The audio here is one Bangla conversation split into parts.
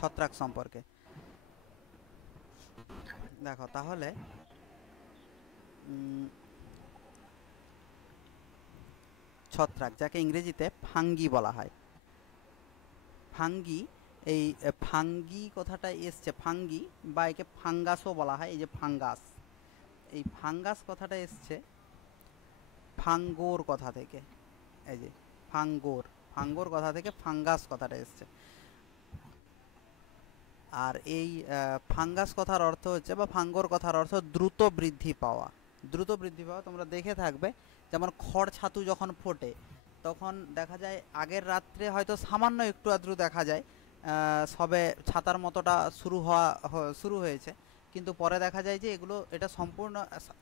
ছত্রাক সম্পর্কে। দেখো তাহলে ছত্রাক, যাকে ইংরেজিতে ফাঙ্গি বলা হয়, ফাঙ্গি, এই ফাঙ্গি কথাটা এসছে, ফাঙ্গি বা একে ফাঙ্গাসও বলা হয়, এই যে ফাঙ্গাস, এই ফাঙ্গাস কথাটা এসছে ফাঙ্গোর কথা থেকে। এই যে ফাঙ্গোর, ফাঙ্গোর কথা থেকে ফাঙ্গাস কথাটা এসছে। আর এই ফাঙ্গাস কথার অর্থ হচ্ছে, বা ফাঙ্গোর কথার অর্থ দ্রুত বৃদ্ধি পাওয়া। দ্রুত বৃদ্ধি পাওয়া তোমরা দেখে থাকবে, যেমন খড় ছাতু যখন ফোটে তখন দেখা যায় আগের রাত্রে হয়তো সামান্য একটু আধটু দেখা যায়, সবে ছাতার মতোটা শুরু হয়েছে, কিন্তু পরে দেখা যায় যে এটা সম্পূর্ণ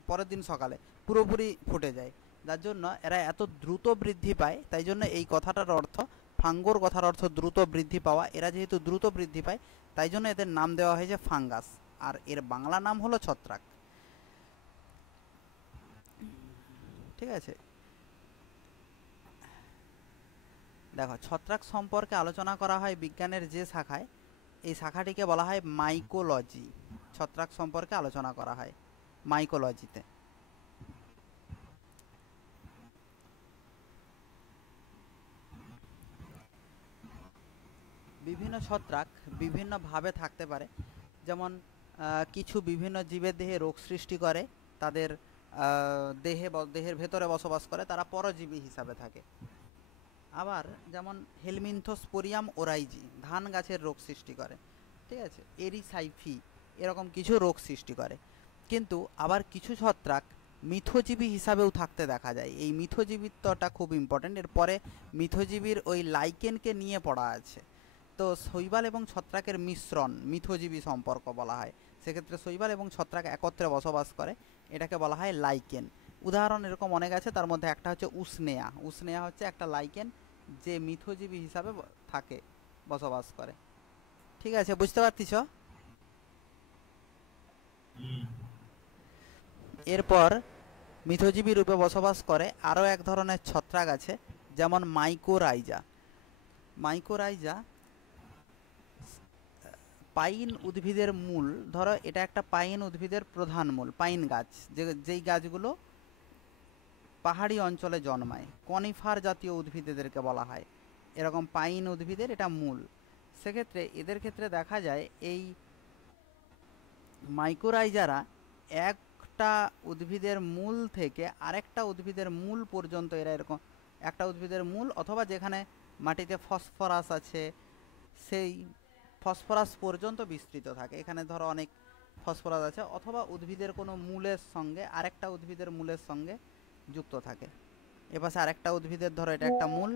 পরের দিন সকালে পুরোপুরি ফুটে যায়। যার জন্য এরা এত দ্রুত বৃদ্ধি পায়, তাই জন্য এই কথাটার অর্থ, ফাঙ্গোর কথার অর্থ দ্রুত বৃদ্ধি পাওয়া। এরা যেহেতু দ্রুত বৃদ্ধি পায় তাই জন্য এদের নাম দেওয়া হয়েছে ফাঙ্গাস, আর এর বাংলা নাম হলো ছত্রাক। ঠিক আছে, দেখো ছত্রাক সম্পর্কে আলোচনা করা হয় বিজ্ঞানের যে শাখায়, এই শাখাটিকে বলা হয় মাইকোলজি। ছত্রাক সম্পর্কে আলোচনা করা হয় মাইকোলজিতে। বিভিন্ন ছত্রাক বিভিন্নভাবে থাকতে পারে, যেমন কিছু বিভিন্ন জীবের দেহে রোগ সৃষ্টি করে, তাদের দেহের ভেতরে বসবাস করে, তারা পরজীবী হিসাবে থাকে। আবার যেমন হেলমিনথোস্পোরিয়াম ওরাইজি ধান গাছের রোগ সৃষ্টি করে, ঠিক আছে, এরিসাইফি এরকম কিছু রোগ সৃষ্টি করে। কিন্তু আবার কিছু ছত্রাক মিথজীবী হিসাবেও থাকতে দেখা যায়। এই মিথজীবিত্বটা খুব ইম্পর্টেন্ট, এরপরে মিথজীবীর ওই লাইকেনকে নিয়ে পড়া আছে। তো শৈবাল এবং ছত্রাকের মিশ্রণ মিথজীবী সম্পর্ক বলা হয়। সেক্ষেত্রে শৈবাল এবং ছত্রাক একত্রে বসবাস করে, এটাকে বলা হয় লাইকেন। উদাহরণ এরকম অনেক আছে, তার মধ্যে একটা হচ্ছে উসনেয়া। উসনেয়া হচ্ছে একটা লাইকেন যে মিথজীবী হিসাবে থাকে, বসবাস করে। ঠিক আছে, বুঝতে পারতিস? এরপর মিথজীবী রূপে বসবাস করে আরও এক ধরনের ছত্রাক আছে, যেমন মাইকোরাইজা। মাইকোরাইজা পাইন উদ্ভিদের মূল, ধরো এটা একটা পাইন উদ্ভিদের প্রধান মূল, পাইন গাছ, যেই গাছগুলো পাহাড়ি অঞ্চলে জন্মায়, কনিফার জাতীয় উদ্ভিদ এদেরকে বলা হয়, এরকম পাইন উদ্ভিদের এটা মূল। সেক্ষেত্রে এদের ক্ষেত্রে দেখা যায় এই মাইকোরাইজারা একটা উদ্ভিদের মূল থেকে আরেকটা উদ্ভিদের মূল পর্যন্ত, এরা এরকম একটা উদ্ভিদের মূল অথবা যেখানে মাটিতে ফসফরাস আছে সেই ফসফরাস পর্যন্ত বিস্তৃত থাকে। এখানে ধরো অনেক ফসফরাস আছে, অথবা উদ্ভিদের কোনো মূলের সঙ্গে আরেকটা উদ্ভিদের মূলের সঙ্গে যুক্ত থাকে। এপাশে আরেকটা উদ্ভিদের, ধরো এটা একটা মূল,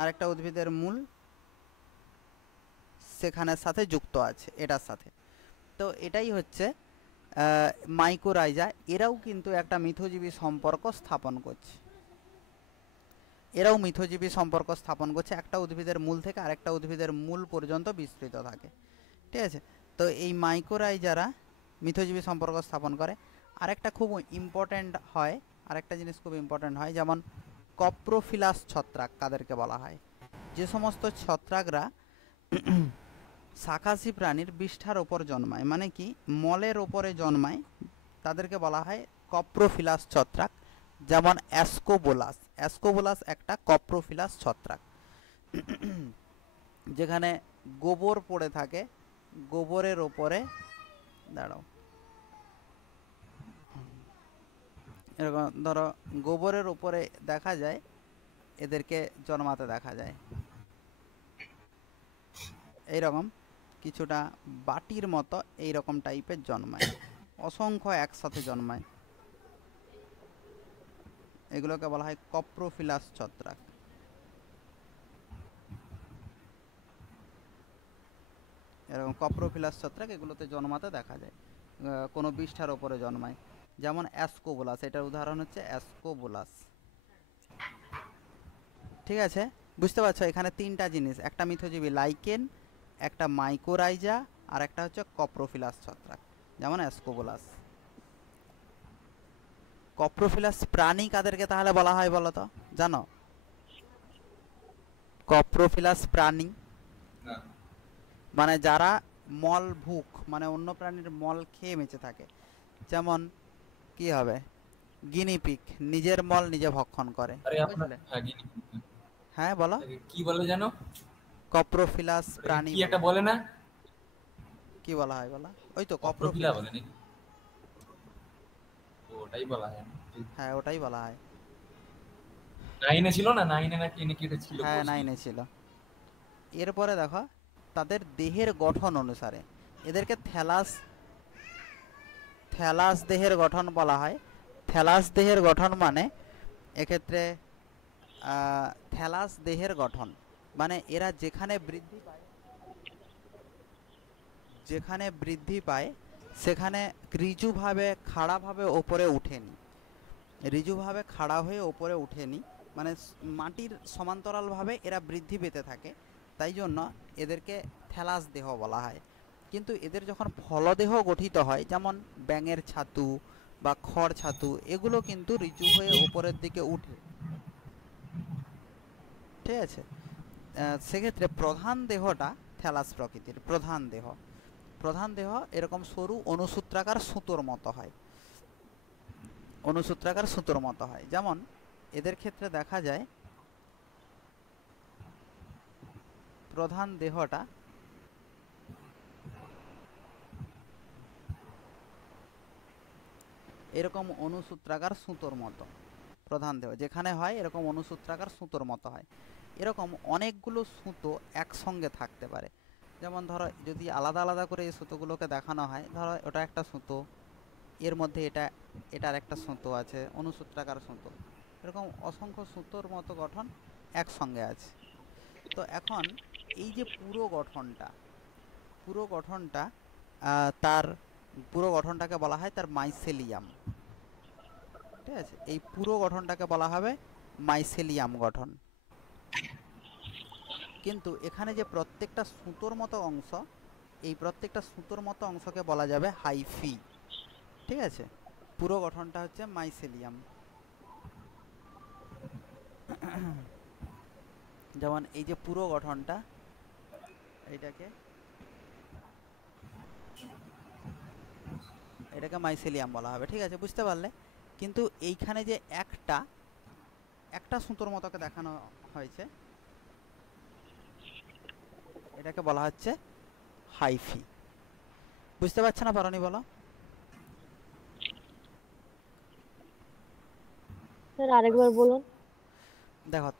আরেকটা উদ্ভিদের মূল সেখানের সাথে যুক্ত আছে এটার সাথে। তো এটাই হচ্ছে মাইকোরাইজা। এরাও কিন্তু একটা মিথজীবী সম্পর্ক স্থাপন করছে, এরাও মিথজীবী সম্পর্ক স্থাপন করছে, একটা উদ্ভিদের মূল থেকে আরেকটা উদ্ভিদের মূল পর্যন্ত বিস্তৃত থাকে। ঠিক আছে, তো এই মাইকোরাইজারা মিথজীবী সম্পর্ক স্থাপন করে। আরেকটা খুব ইম্পর্ট্যান্ট হয়, আরেকটা জিনিস খুব ইম্পর্ট্যান্ট হয়, যেমন কপ্রোফিলাস ছত্রাক কাদেরকে বলা হয়। যে সমস্ত ছত্রাকরা শাকাশী প্রাণীর বিষ্ঠার ওপর জন্মায়, মানে কি মলের ওপরে জন্মায়, তাদেরকে বলা হয় কপ্রোফিলাস ছত্রাক। যেমন অ্যাসকোবোলাস, অ্যাসকোবোলাস একটা কপ্রোফিলাস ছত্রাক। যেখানে গোবর পড়ে থাকে, গোবরের ওপরে, দাঁড়াও, এরকম ধরো গোবরের ওপরে দেখা যায় এদেরকে জন্মাতে দেখা যায়, এইরকম কিছুটা বাটির মতো এইরকম টাইপের জন্মায়, অসংখ্য একসাথে জন্মায়, এগুলোকে বলা হয় কপ্রোফিলাস ছত্রাক। এরকম কপ্রোফিলাস ছত্রাক এগুলোতে জন্মাতে দেখা যায়, কোনো বিষ্ঠার ওপরে জন্মায়। যেমন অ্যাসকোবোলাস, এটার উদাহরণ হচ্ছে অ্যাসকোবোলাস। ঠিক আছে, বুঝতে পারছো? এখানে তিনটা জিনিস, একটা মিথজীবী লাইকেন, একটা মাইকোরাইজা, আর একটা হচ্ছে কপ্রোফিলাস ছত্রাক, যেমন অ্যাসকোবোলাস। কপ্রোফিলাস প্রাণী কাদেরকে তাহলে বলা হয় বলো তো, জানো? কপ্রোফিলাস প্রাণী মানে যারা মলভুক, মানে অন্য প্রাণীর মল খেয়ে বেঁচে থাকে। যেমন কি হবে, গিনিপিগ নিজের মল নিজে ভক্ষণ করে, আরে আপনার বুঝলে? হ্যাঁ, হ্যাঁ বলো। কি বলে জানো? কপ্রোফিলাস প্রাণী কি বলা একটা হয়। বলে না? কি বলা হয় বলা? ওই তো অপ্রফিলা কপ্রোফিলাস। বলে নাকি? ওটাই বলা হয়। হ্যাঁ ওটাই বলা হয়। নাইনে ছিল না, নাইনে নাকি নাকি এটা ছিল, হ্যাঁ পড়ছিলাম। নাইনে ছিল। এরপরে দেখো, তাদের দেহের গঠন অনুসারে এদেরকে থ্যালাস, থ্যালাস দেহের গঠন বলা হয়। থ্যালাস দেহের গঠন মানে এক্ষেত্রে থ্যালাস দেহের গঠন মানে এরা যেখানে বৃদ্ধি পায়, যেখানে বৃদ্ধি পায় সেখানে ঋজুভাবে খাড়াভাবে ওপরে উঠেনি, ঋজুভাবে খাড়া হয়ে ওপরে উঠেনি, মানে মাটির সমান্তরালভাবে এরা বৃদ্ধি পেতে থাকে, তাই জন্য এদেরকে থ্যালাস দেহ বলা হয়। কিন্তু এদের যখন ফলদেহ গঠিত হয়, যেমন ব্যাঙের ছাতু বা খড় ছাতু, এগুলো কিন্তু ঋজু হয়ে ওপরের দিকে উঠে, ঠিক আছে? সেক্ষেত্রে প্রধান দেহটা থ্যালাস প্রকৃতির প্রধান দেহ। প্রধান দেহ এরকম সরু অনুসূত্রাকার সুতোর মতো হয়, অনুসূত্রাকার সুতোর মতো হয়। যেমন এদের ক্ষেত্রে দেখা যায় প্রধান দেহটা এরকম অনুসূত্রাকার সুতোর মতো, প্রধান দেহ যেখানে হয় এরকম অনুসূত্রাকার সুতোর মতো হয়। এরকম অনেকগুলো সুতো একসঙ্গে থাকতে পারে। যেমন ধরো যদি আলাদা আলাদা করে এই সুতোগুলোকে দেখানো হয়, ধরো ওটা একটা সুতো, এর মধ্যে এটা, এটার একটা সুতো আছে অনুসূত্রাকার সুতো, এরকম অসংখ্য সুতোর মতো গঠন একসঙ্গে আছে। তো এখন এই যে পুরো গঠনটা, পুরো গঠনটা তার পুরো গঠনটাকে বলা হয় তার মাইসেলিয়াম, ঠিক আছে? এই পুরো গঠনটাকে বলা হবে মাইসেলিয়াম গঠন। কিন্তু এখানে যে প্রত্যেকটা সুতোর মতো অংশ, এই প্রত্যেকটা সুতোর মতো অংশকে বলা যাবে হাইফি, ঠিক আছে? পুরো গঠনটা হচ্ছে মাইসেলিয়াম। যেমন এই যে পুরো গঠনটা, এইটাকে, এটাকে মাইসেলিয়াম বলা হবে, ঠিক আছে? বুঝতে পারলে? কিন্তু এইখানে যে একটা একটা সুতোর মতোকে দেখানো হয়েছে, এটাকে বলা হচ্ছে হাইফি। বুঝতে পারছে না পারোনি বলো? স্যার আরেকবার বলুন। দেখো,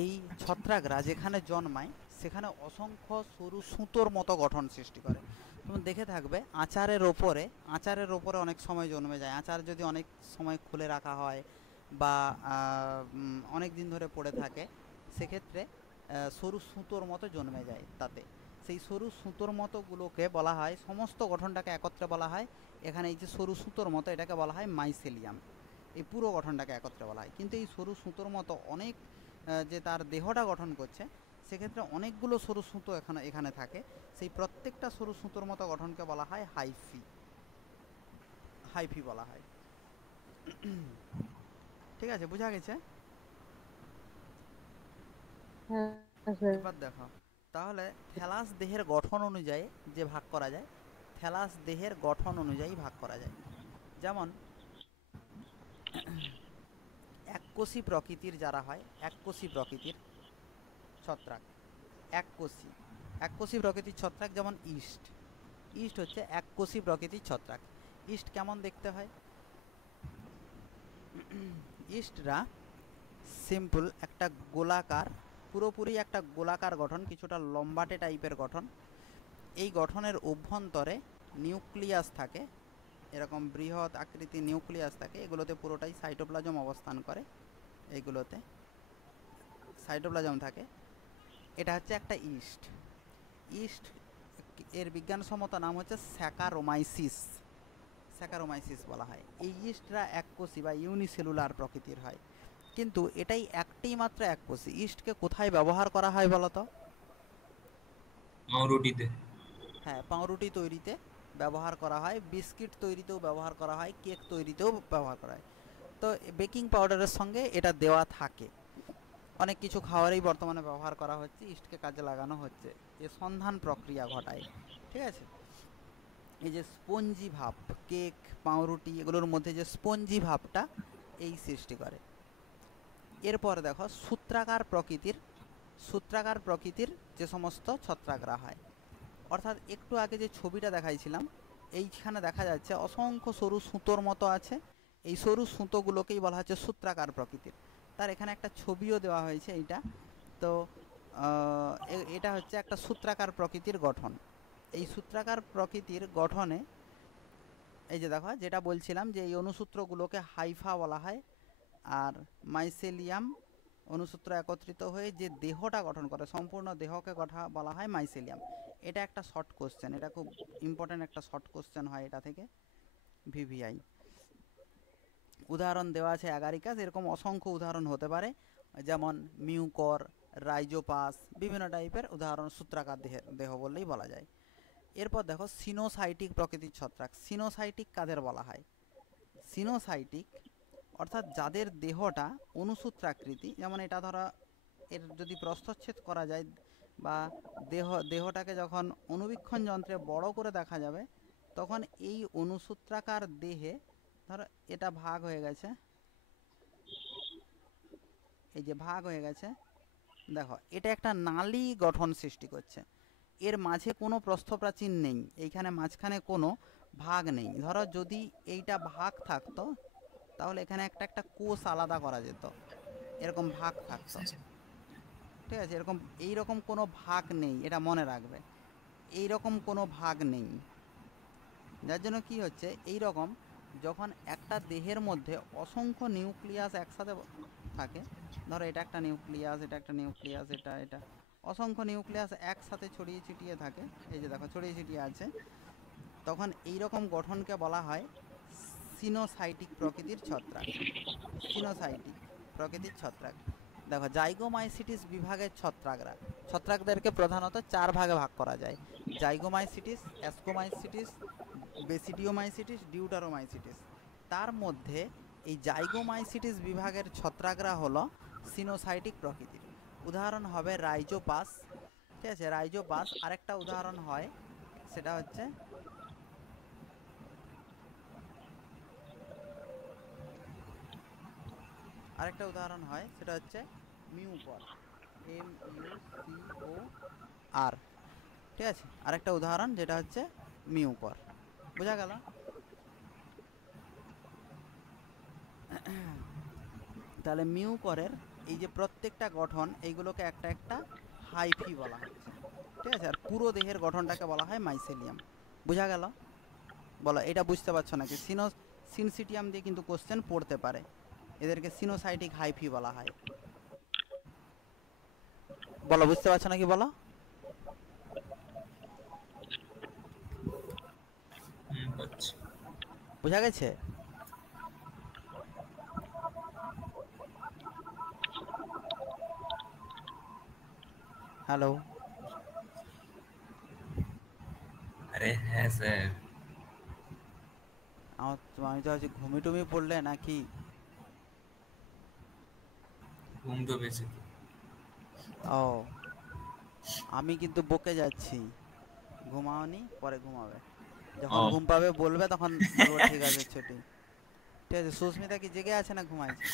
এই ছত্রাকরা যেখানে জন্মায় সেখানে অসংখ্য সরু সুতোর মতো গঠন সৃষ্টি করে। তুমি দেখে থাকবে আচারের ওপরে, আচারের ওপরে অনেক সময় জন্মে যায়। আচার যদি অনেক সময় খুলে রাখা হয় বা অনেক দিন ধরে পড়ে থাকে, সেক্ষেত্রে সরু সুতোর মতো জন্মে যায় তাতে। সেই সরু সুতোর মতোগুলোকে বলা হয়, সমস্ত গঠনটাকে একত্রে বলা হয়, এখানে এই যে সরু সুতোর মতো এটাকে বলা হয় মাইসেলিয়াম। এই পুরো গঠনটাকে একত্রে বলা হয়। কিন্তু এই সরু সুতোর মতো অনেক যে তার দেহটা গঠন করছে, সেক্ষেত্রে অনেকগুলো সরু সুতো এখানে এখানে থাকে। সেই প্রত্যেকটা সরু সুতোর মতো গঠনকে বলা হয় হাইফি, হাইফি বলা হয়। ঠিক আছে, বোঝা গেছে? হ্যাঁ স্যার। এবার দেখো, তাহলে থ্যালাস দেহের গঠন অনুযায়ী যে ভাগ করা যায়, থ্যালাস দেহের গঠন অনুযায়ী ভাগ করা যায়। যেমন এককোষী প্রকৃতির যারা হয়, এককোষী প্রকৃতির ছত্রাক, এককোষী, এককোষী প্রকৃতির ছত্রাক যেমন ইস্ট, ইস্ট হচ্ছে এককোষী প্রকৃতির ছত্রাক। ইস্ট কেমন দেখতে হয়? ইস্টরা সিম্পল একটা গোলাকার, পুরোপুরি একটা গোলাকার গঠন, কিছুটা লম্বাটে টাইপের গঠন। এই গঠনের অভ্যন্তরে নিউক্লিয়াস থাকে, এরকম বৃহৎ আকৃতি নিউক্লিয়াস থাকে। এগুলোতে পুরোটাই সাইটোপ্লাজম অবস্থান করে, এইগুলোতে সাইটোপ্লাজম থাকে। এটা হচ্ছে একটা ইস্ট। ইস্ট এর বিজ্ঞানসম্মত নাম হচ্ছে স্যাকারোমাইসিস, স্যাকারোমাইসিস বলা হয়। এই ইস্টরা এককোষী বা ইউনিসেলুলার প্রকৃতির হয়। কিন্তু এটাই একটি মাত্র এককোষী। ইস্টকে কোথায় ব্যবহার করা হয় বলো তো? পাউরুটিতে। হ্যাঁ, পাউরুটি তৈরিতে ব্যবহার করা হয়, বিস্কিট তৈরিতেও ব্যবহার করা হয়, কেক তৈরিতেও ব্যবহার করা হয়। তো বেকিং পাউডারের সঙ্গে এটা দেওয়া থাকে। অনেক কিছু খাওয়ারেই বর্তমানে ব্যবহার করা হচ্ছে, ইস্টকে কাজে লাগানো হচ্ছে, এ সন্ধান প্রক্রিয়া ঘটায়। ঠিক আছে, এই যে স্পঞ্জি ভাব, কেক পাউরুটি এগুলোর মধ্যে যে স্পঞ্জি ভাবটা এই সৃষ্টি করে। এরপর দেখো সূত্রাকার প্রকৃতির যে সমস্ত ছত্রাকরা হয়, অর্থাৎ একটু আগে যে ছবিটা দেখাইছিলাম এইখানে দেখা যাচ্ছে অসংখ্য সরু সুতোর মতো আছে, এই সরু সুতোগুলোকেই বলা হচ্ছে সূত্রাকার প্রকৃতির। তার এখানে একটা ছবিও দেওয়া হয়েছে এইটা। তো এটা হচ্ছে একটা সূত্রাকার প্রকৃতির গঠন। এই সূত্রাকার প্রকৃতির গঠনে এই যে দেখো যেটা বলছিলাম যে এই অনুসূত্রগুলোকে হাইফা বলা হয়, আর মাইসেলিয়াম অনুসূত্র একত্রিত হয়ে যে দেহটা গঠন করে, সম্পূর্ণ দেহকে বলা হয় মাইসেলিয়াম। এটা একটা শর্ট কোশ্চেন, এটা খুব ইম্পর্টেন্ট একটা শর্ট কোশ্চেন হয় এটা থেকে ভিভিআই। উদাহরণ দেওয়া আছে অ্যাগারিকাস, এরকম অসংখ্য উদাহরণ হতে পারে, যেমন মিউকর, রাইজোপাস, বিভিন্ন টাইপের উদাহরণ সূত্রাকার দেহ বললেই বলা যায়। এরপর দেখো সিনোসাইটিক প্রকৃতির ছত্রাক। সিনোসাইটিক কাদের বলা হয়? সিনোসাইটিক অর্থাৎ যাদের দেহটা অনুসূত্রাকৃতি, যেমন এটা ধরো এর যদি প্রস্থচ্ছেদ করা যায় বা দেহটাকে যখন অনুবীক্ষণ যন্ত্রে বড় করে দেখা যাবে, তখন এই অনুসূত্রাকার দেহে ধরো এটা ভাগ হয়ে গেছে, এই যে ভাগ হয়ে গেছে, দেখো এটা একটা নালী গঠন সৃষ্টি করছে, এর মাঝে কোনো প্রস্থপ্রাচীর নেই, এইখানে মাঝখানে কোনো ভাগ নেই। ধরো যদি এইটা ভাগ থাকতো তাহলে এখানে একটা একটা কোষ আলাদা করা যেত, এরকম ভাগ থাকতো। ঠিক আছে, এইরকম কোনো ভাগ নেই, এটা মনে রাখবে, এইরকম কোনো ভাগ নেই। যার জন্য কি হচ্ছে, এই রকম যখন একটা দেহের মধ্যে অসংখ্য নিউক্লিয়াস একসাথে থাকে, ধরো এটা একটা নিউক্লিয়াস, এটা একটা নিউক্লিয়াস, এটা অসংখ্য নিউক্লিয়াস একসাথে ছড়িয়ে ছিটিয়ে থাকে, এই যে দেখো ছড়িয়ে ছিটিয়ে আছে, তখন এই রকম গঠনকে বলা হয় সিনোসাইটিক প্রকৃতির ছত্রাক। সিনোসাইটিক প্রকৃতির ছত্রাক। দেখো জাইগোমাইসিটিস বিভাগের ছত্রাকদেরকে প্রধানত 4 ভাগে ভাগ করা যায়: জাইগোমাইসিটিস, অ্যাস্কোমাইসিটিস, বেসিডিওমাইসিটিস, ডিউটারোমাইসিটিস। তার মধ্যে এই জাইগোমাইসিটিস বিভাগের ছত্রাকরা হলো সিনোসাইটিক প্রকৃতির। উদাহরণ হবে রাইজোপাস। ঠিক আছে, রাইজোপাস। আরেকটা উদাহরণ হয় সেটা হচ্ছে মিউকর, MUCOR। ঠিক আছে, আরেকটা উদাহরণ যেটা হচ্ছে মিউকর। বোঝা গেল? তাহলে মিউকরের এই যে প্রত্যেকটা গঠন, এইগুলোকে একটা একটা হাইফি বলা হচ্ছে। ঠিক আছে, আর পুরো দেহের গঠনটাকে বলা হয় মাইসেলিয়াম। বোঝা গেল? বলো, এটা বুঝতে পারছো নাকি? সিনসিটিয়াম দিয়ে কিন্তু কোশ্চেন পড়তে পারে, এদেরকে সিনোসাইটিক হাইফি বলা হয়। বলো, বুঝতে পারছো নাকি? বলো। বোঝা গেছে? হ্যালো? আরে হ্যাঁ স্যার। আমি তো আছি, ঘুমি টুমি পড়লে নাকি? ঘুম তো বেশি। ও, আমি কিন্তু বকে যাচ্ছি, ঘুমাওনি, পরে ঘুমাবে, যখন ঘুম পাবে বলবে, তখন বলবো ঠিক আছে ছুটি। ঠিক আছে, সুস্মিতা কি জেগে আছে না ঘুমাইছে?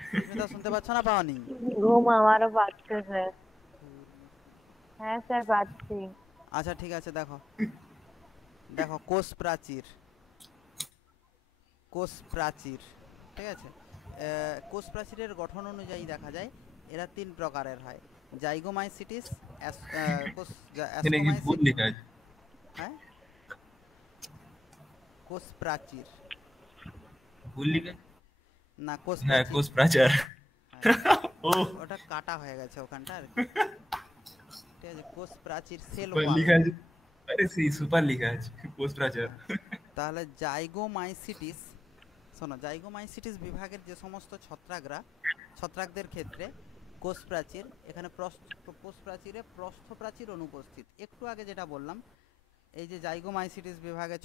সুস্মিতা শুনতে পাচ্ছ না, পাওনি? ঘুম আমারও পাচ্ছে স্যার। হ্যাঁ স্যার, পাচ্ছি। আচ্ছা ঠিক আছে, দেখো দেখো কোষ প্রাচীর, ঠিক আছে, কোষ প্রাচীরের গঠন অনুযায়ী দেখা যায় এরা 3 প্রকারের হয়: জাইগোমাইসিটিস, এখানে কি ভুল অ্যাস্কোমাইসিটিস। লেখা আছে? হ্যাঁ, কোষ প্রাচীর ভুল লেখা আছে? না, কোষ হ্যাঁ, প্রাচীর। কোষ প্রাচার। হ্যাঁ, ও ওটা কাটা হয়ে গেছে ওখানটা আর কি। ঠিক আছে, কোষ প্রাচীর, সেল সুপার ওয়াল। লেখা আছে। আরে সেই সুপার লেখা আছে, কোষ প্রাচার। হ্যাঁ, তাহলে জাইগোমাইসিটিস, শোনো, জাইগোমাইসিটিস বিভাগের যে সমস্ত ছত্রাকদের ক্ষেত্রে কোষ প্রাচীর, এখানে কোষ প্রাচীরে প্রস্থপ্রাচীর অনুপস্থিত। একটু আগে যেটা বললাম, এই যে জাইগোমাইসিটিস বিভাগের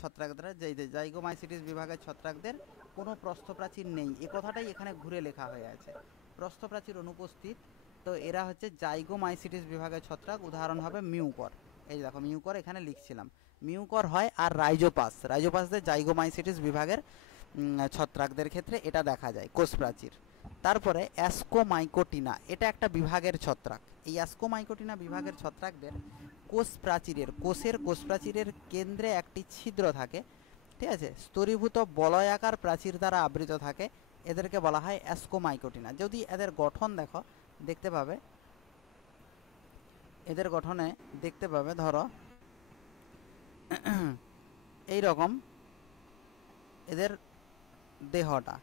ছত্রাকদের কোনো প্রস্থপ্রাচীর নেই, এ কথাটাই এখানে ঘুরে লেখা হয়ে আছে। প্রস্থপ্রাচীর অনুপস্থিত, তো এরা হচ্ছে জাইগোমাইসিটিস বিভাগের ছত্রাক, উদাহরণ হবে মিউকর। এই যে দেখো মিউকর এখানে লিখছিলাম, মিউকর হয়। আর রাইজোপাসদের জাইগোমাইসিটিস বিভাগের ছত্রাকদের ক্ষেত্রে এটা দেখা যায় কোষপ্রাচীর। তারপরে অ্যাসকোমাইকোটিনা, এটা একটা বিভাগের ছত্রাক। এই অ্যাসকোমাইকোটিনা বিভাগের ছত্রাকদের কোষপ্রাচীরের কেন্দ্রে একটি ছিদ্র থাকে, ঠিক আছে, স্তরীভূত বলয়াকার প্রাচীর দ্বারা আবৃত থাকে, এদেরকে বলা হয় অ্যাসকোমাইকোটিনা। যদি এদের গঠন দেখো, দেখতে পাবে, এদের গঠনে দেখতে পাবে, ধরো এই রকম এদের দেহটা,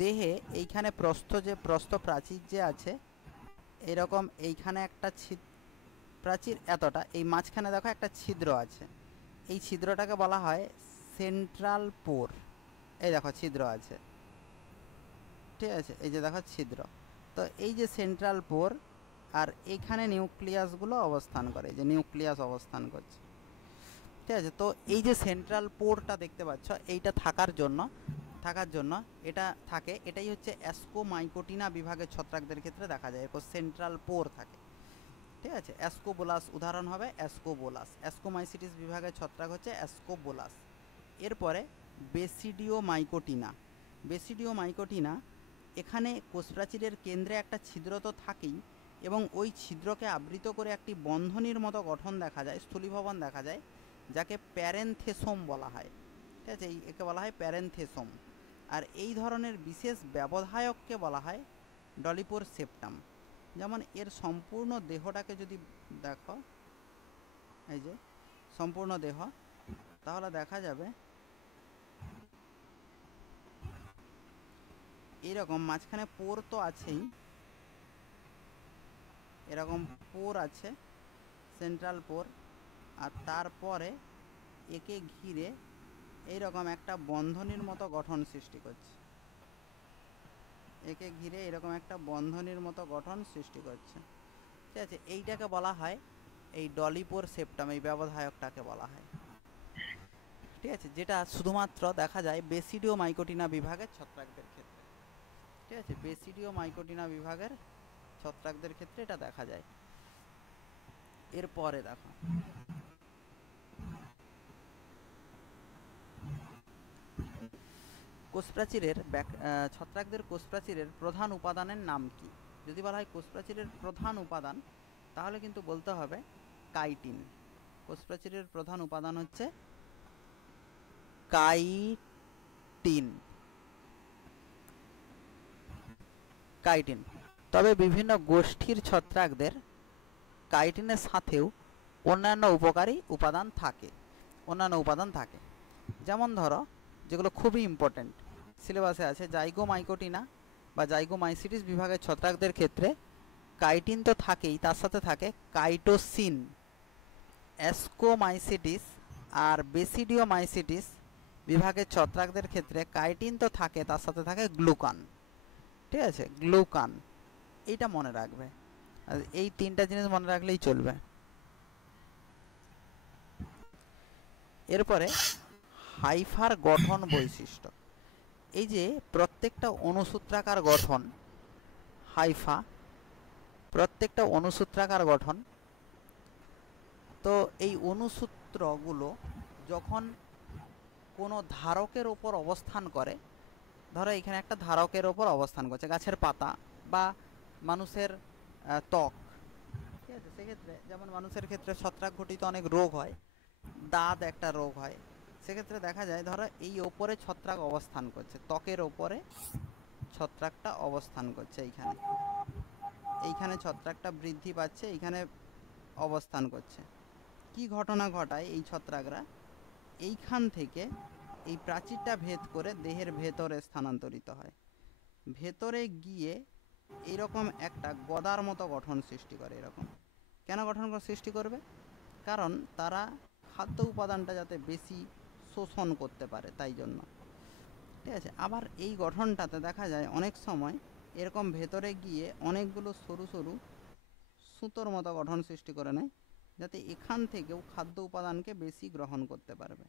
দেহে এইখানে প্রস্থ প্রাচীর যে আছে এরকম, এইখানে একটা প্রাচীর এতটা, এই মাঝখানে দেখো একটা ছিদ্র আছে, এই ছিদ্রটাকে বলা হয় সেন্ট্রাল পোর। এই দেখো ছিদ্র আছে, ঠিক আছে, এই যে দেখো ছিদ্র। তো এই যে সেন্ট্রাল পোর, আর এইখানে নিউক্লিয়াসগুলো অবস্থান করে, এই যে নিউক্লিয়াস অবস্থান করছে, ঠিক আছে। তো এই যে সেন্ট্রাল পোরটা দেখতে পাচ্ছ, এইটা থাকার জন্য এটা থাকে, এটাই হচ্ছে অ্যাসকোমাইকোটিনা বিভাগের ছত্রাকদের ক্ষেত্রে দেখা যায়, এরপর সেন্ট্রাল পোর থাকে, ঠিক আছে। অ্যাসকোবোলাস উদাহরণ হবে অ্যাসকোবোলাস। অ্যাসকোমাইসিটিস বিভাগের ছত্রাক হচ্ছে অ্যাসকোবোলাস। এরপরে বেসিডিওমাইকোটিনা, এখানে কোষপ্রাচীরের কেন্দ্রে একটা ছিদ্র তো থাকেই, এবং ওই ছিদ্রকে আবৃত করে একটি বন্ধনীর মতো গঠন দেখা যায়, স্থূলীভবন দেখা যায়, যাকে প্যারেনথেসোম বলা হয়, ঠিক আছে, একে বলা হয় প্যারেনথেসোম। আর এই ধরনের বিশেষ ব্যবধায়ককে বলা হয় ডলিপোর সেপ্টাম। যেমন এর সম্পূর্ণ দেহটাকে যদি দেখো, এই যে সম্পূর্ণ দেহ, তাহলে দেখা যাবে এরকম মাঝখানে পোর তো আছেই, এরকম পোর আছে, সেন্ট্রাল পোর, আর তারপরে একে ঘিরে এইরকম একটা বন্ধনীর মতো গঠন সৃষ্টি করছে, একে ঘিরে এরকম একটা বন্ধনীর মতো গঠন সৃষ্টি করছে, ঠিক আছে। এইটাকে বলা হয়, এই ডলিপোর সেপ্টাম, এই ব্যবধায়কটাকে বলা হয়, ঠিক আছে, যেটা শুধুমাত্র দেখা যায় বেসিডিওমাইকোটিনা বিভাগের ছত্রাকদের ক্ষেত্রে, ঠিক আছে, বেসিডিওমাইকোটিনা বিভাগের ছত্রাকদের ক্ষেত্রে এটা দেখা যায়। এরপরে দেখো ছত্রাকদের কোষপ্রাচীরের প্রধান উপাদানের নাম কি? যদি বলা হয় কোষপ্রাচীরের প্রধান উপাদান, তাহলে কিন্তু বলতে হবে কাইটিন। কোষপ্রাচীরের প্রধান উপাদান হচ্ছে কাইটিন। তবে বিভিন্ন গোষ্ঠীর ছত্রাকদের কাইটিনের সাথেও অন্যান্য উপকারী উপাদান থাকে, যেমন ধরো যেগুলো খুবই ইম্পর্টেন্ট, সিলেবাসে আছে, জাইগোমাইকোটিনা বা জাইগোমাইসিটিস বিভাগের ছত্রাকদের ক্ষেত্রে কাইটিন তো থাকেই, তার সাথে থাকে কাইটোসিন। অ্যাসকোমাইসিটিস আর বেসিডিওমাইসিটিস বিভাগের ছত্রাকদের ক্ষেত্রে কাইটিন তো থাকে, তার সাথে থাকে গ্লুকান, ঠিক আছে, গ্লুকান। এইটা মনে রাখবে, আর এই তিনটা জিনিস মনে রাখলেই চলবে। এরপরে হাইফার গঠন বৈশিষ্ট্য। এই যে প্রত্যেকটা অনুসূত্রাকার গঠন, হাইফা প্রত্যেকটা অনুসূত্রাকার গঠন, তো এই অনুসূত্রগুলো যখন কোনো ধারকের ওপর অবস্থান করে, ধরো এখানে একটা ধারকের ওপর অবস্থান করছে, গাছের পাতা বা মানুষের ত্বক, ঠিক আছে, সেক্ষেত্রে যেমন মানুষের ক্ষেত্রে ছত্রাক ঘটিত অনেক রোগ হয়, দাঁত একটা রোগ হয়, সেক্ষেত্রে দেখা যায় ধরো এই ওপরে ছত্রাক অবস্থান করছে, ত্বকের ওপরে ছত্রাকটা অবস্থান করছে, এইখানে ছত্রাকটা বৃদ্ধি পাচ্ছে, এইখানে অবস্থান করছে। কি ঘটনা ঘটায় এই ছত্রাকরা? এইখান থেকে এই প্রাচীরটা ভেদ করে দেহের ভেতরে স্থানান্তরিত হয়, ভেতরে গিয়ে এরকম একটা গদার মতো গঠন সৃষ্টি করে। এরকম কেন গঠন সৃষ্টি করবে? কারণ তারা খাদ্য উপাদানটা যাতে বেশি শোষণ করতে পারে, তাই জন্য, ঠিক আছে। আবার এই গঠনটাতে দেখা যায় অনেক সময় এরকম ভেতরে গিয়ে অনেকগুলো সরু সরু সুতোর মতো গঠন সৃষ্টি করে নেয়, যাতে এখান থেকেও খাদ্য উপাদানকে বেশি গ্রহণ করতে পারবে।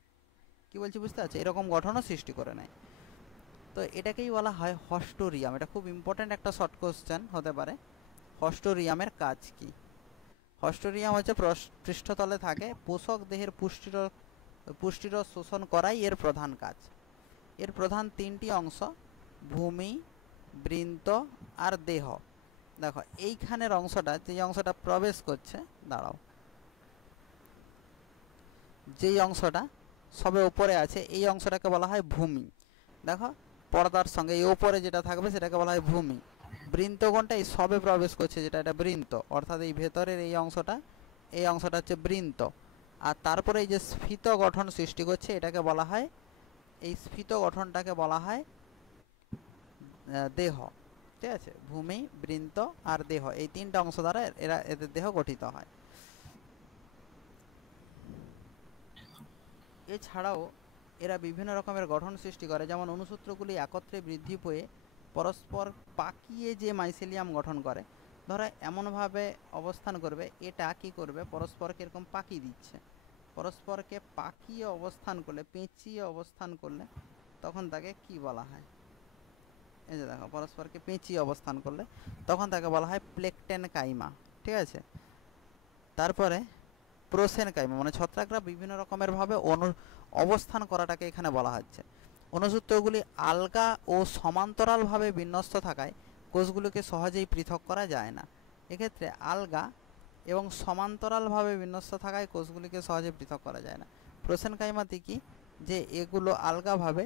কি বলছি বুঝতে পারছো? এরকম গঠনও সৃষ্টি করে নেয়। তো এটাকেই বলা হয় হস্টোরিয়াম। এটা খুব ইম্পর্ট্যান্ট একটা শর্ট কোশ্চেন হতে পারে। হস্টোরিয়ামের কাজ কি? হস্টোরিয়াম হচ্ছে পৃষ্ঠতলে থাকে, পোষক দেহের পুষ্টিরস শোষণ করাই এর প্রধান কাজ। এর প্রধান তিনটি অংশ, ভূমি, বৃন্ত আর দেহ। দেখো এইখানের অংশটা, যে অংশটা প্রবেশ করছে, দাঁড়াও, যেই অংশটা সবে উপরে আছে এই অংশটাকে বলা হয় ভূমি। দেখো পর্দার সঙ্গে এই উপরে যেটা থাকবে সেটাকে বলা হয় ভূমি। বৃন্ত কোনটা? এই সবে প্রবেশ করছে যেটা, এটা বৃন্ত, অর্থাৎ এই ভেতরের এই অংশটা হচ্ছে বৃন্ত। আর তারপরে এই যে স্ফীত গঠন সৃষ্টি করছে এটাকে বলা হয়, এই স্ফীত গঠনটাকে বলা হয় দেহ। ঠিক আছে, ভূমি, বৃন্ত আর দেহ, এই তিনটা অংশ দ্বারা এদের দেহ গঠিত হয়। এছাড়াও এরা বিভিন্ন রকমের গঠন সৃষ্টি করে, যেমন অনুসূত্রগুলি একত্রে বৃদ্ধি পেয়ে পরস্পর পাকিয়ে যে মাইসেলিয়াম গঠন করে। ধরো এমনভাবে অবস্থান করবে, এটা কি করবে, পরস্পরকে এরকম পাকিয়ে দিচ্ছে, পরস্পরকে পাকিয়ে অবস্থান করলে, পেঁচিয়ে অবস্থান করলে তখন তাকে কি বলা হয়? এই যে দেখো, পরস্পরকে পেঁচিয়ে অবস্থান করলে তখন তাকে বলা হয় প্লেকটেন কাইমা। ঠিক আছে, তারপরে প্রোসেন কাইমা, মানে ছত্রাকরা বিভিন্ন রকমের ভাবে অবস্থান করাটাকে এখানে বলা হচ্ছে। অনুসূত্রগুলি আলগা ও সমান্তরালভাবে বিন্যস্ত থাকায় কোষগুলোকে সহজেই পৃথক করা যায় না। এক্ষেত্রে আলগা এবং সমান্তরালভাবে বিন্যস্ত থাকায় কোষগুলিকে সহজে পৃথক করা যায় না। প্রোসেন কাইমাতে কি, যে এগুলো আলগাভাবে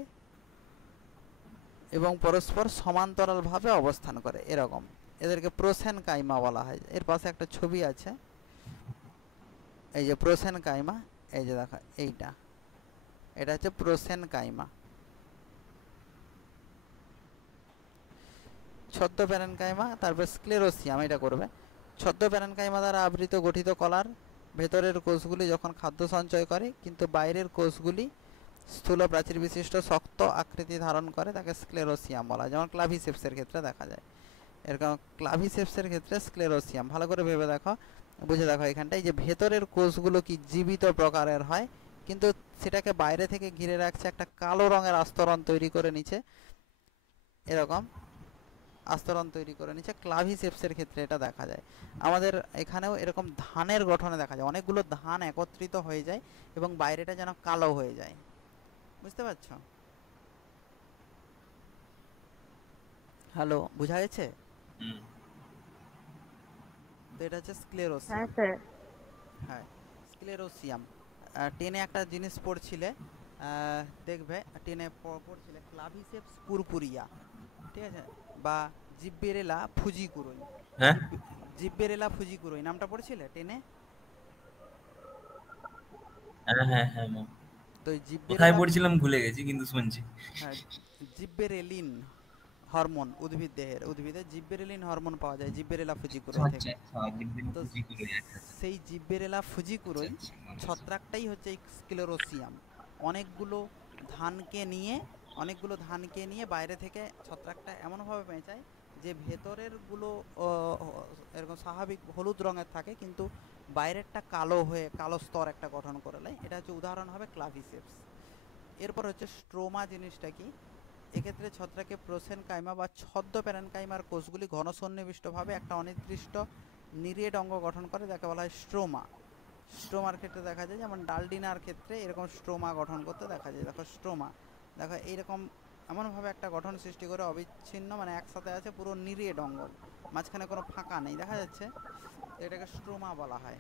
এবং পরস্পর সমান্তরালভাবে অবস্থান করে, এরকম এদেরকে প্রোসেন কাইমা বলা হয়। এর পাশে একটা ছবি আছে, এই যে প্রোসেন কাইমা, এই যে দেখো এটা হচ্ছে প্রোসেন কাইমা। ছদ্ম প্যারেনকাইমা, তারপর স্ক্লেরোসিয়াম, এটা করবে। ছদ্ম প্যারেনকাইমা দ্বারা আবৃত গঠিত কলার ভেতরের কোষগুলি যখন খাদ্য সঞ্চয় করে কিন্তু বাইরের কোষগুলি স্থূল প্রাচীর বিশিষ্ট শক্ত আকৃতি ধারণ করে, তাকে স্ক্লেরোসিয়াম বলা হয়। যেমন ক্লাভিসেপসের ক্ষেত্রে দেখা যায়, এরকম ক্লাভিসেপসের ক্ষেত্রে স্ক্লেরোসিয়াম। ভালো করে ভেবে দেখো, বুঝে দেখো এখানটায়, যে ভেতরের কোষগুলো কি জীবিত প্রকারের হয়, কিন্তু সেটাকে বাইরে থেকে ঘিরে রাখছে একটা কালো রঙের আস্তরণ তৈরি করে নিচে, এরকম আস্তরণ তৈরি করে নিচে। ক্লাভিসেপসের ক্ষেত্রে এটা দেখা যায়। আমাদের এখানেও এরকম ধানের গঠনে দেখা যায়, অনেকগুলো ধান একত্রিত হয়ে যায় এবং বাইরেটা যেন কালো হয়ে যায়। বুঝতে পারছো? হ্যালো, বোঝা গেছে? তো এটা হচ্ছে স্ক্লেরোসিয়াম। হ্যাঁ স্যার। হ্যাঁ, স্ক্লেরোসিয়াম। টেনে একটা জিনিস পড়ছিলে, দেখবে টেনে পড়ছিলে ক্লাভিসেপস পুরপুরিয়া, ঠিক আছে, বা জিব্বেরেলা ফুজিকুরোই। হ্যাঁ জিব্বেরেলা ফুজিকুরোই নামটা পড়ছিলে টেনে? হ্যাঁ হ্যাঁ হ্যাঁ মা। তো কোথায় জিব্বেরেলা, পড়ছিলাম ভুলে গেছি, কিন্তু শুনছি। হ্যাঁ, জিব্বেরেলিন হরমোন উদ্ভিদের জিব্বেরেলিন হরমোন পাওয়া যায় জিব্বেরেলা ফুজিকুরোই থেকে। তো সেই জিব্বেরেলা ফুজিকুরোই ছত্রাকটাই হচ্ছে এই স্ক্লেরোসিয়াম। অনেকগুলো ধানকে নিয়ে বাইরে থেকে ছত্রাকটা এমনভাবে পেঁচায় যে ভেতরের গুলো এরকম স্বাভাবিক হলুদ রঙের থাকে, কিন্তু বাইরেরটা কালো স্তর একটা গঠন করে নেয়। এটা হচ্ছে উদাহরণ হবে ক্লাভিসেপস। এরপর হচ্ছে স্ট্রোমা জিনিসটা কি? এক্ষেত্রে ছত্রাকে প্রোসেন কাইমা বা ছদ্ম প্যারেনকাইমার কোষগুলি ঘনসন্নিবিষ্টভাবে একটা অনির্দিষ্ট নিরেট অঙ্গ গঠন করে, যাকে বলা হয় স্ট্রোমা। স্ট্রোমার ক্ষেত্রে দেখা যায়, যেমন ডালডিনার ক্ষেত্রে এরকম স্ট্রোমা গঠন করতে দেখা যায়। দেখো স্ট্রোমা, দেখো এইরকম এমনভাবে একটা গঠন সৃষ্টি করে, অবিচ্ছিন্ন, মানে একসাথে আছে পুরো নিরেট অঙ্গ, মাঝখানে কোনো ফাঁকা নেই, দেখা যাচ্ছে। এটাকে স্ট্রোমা বলা হয়,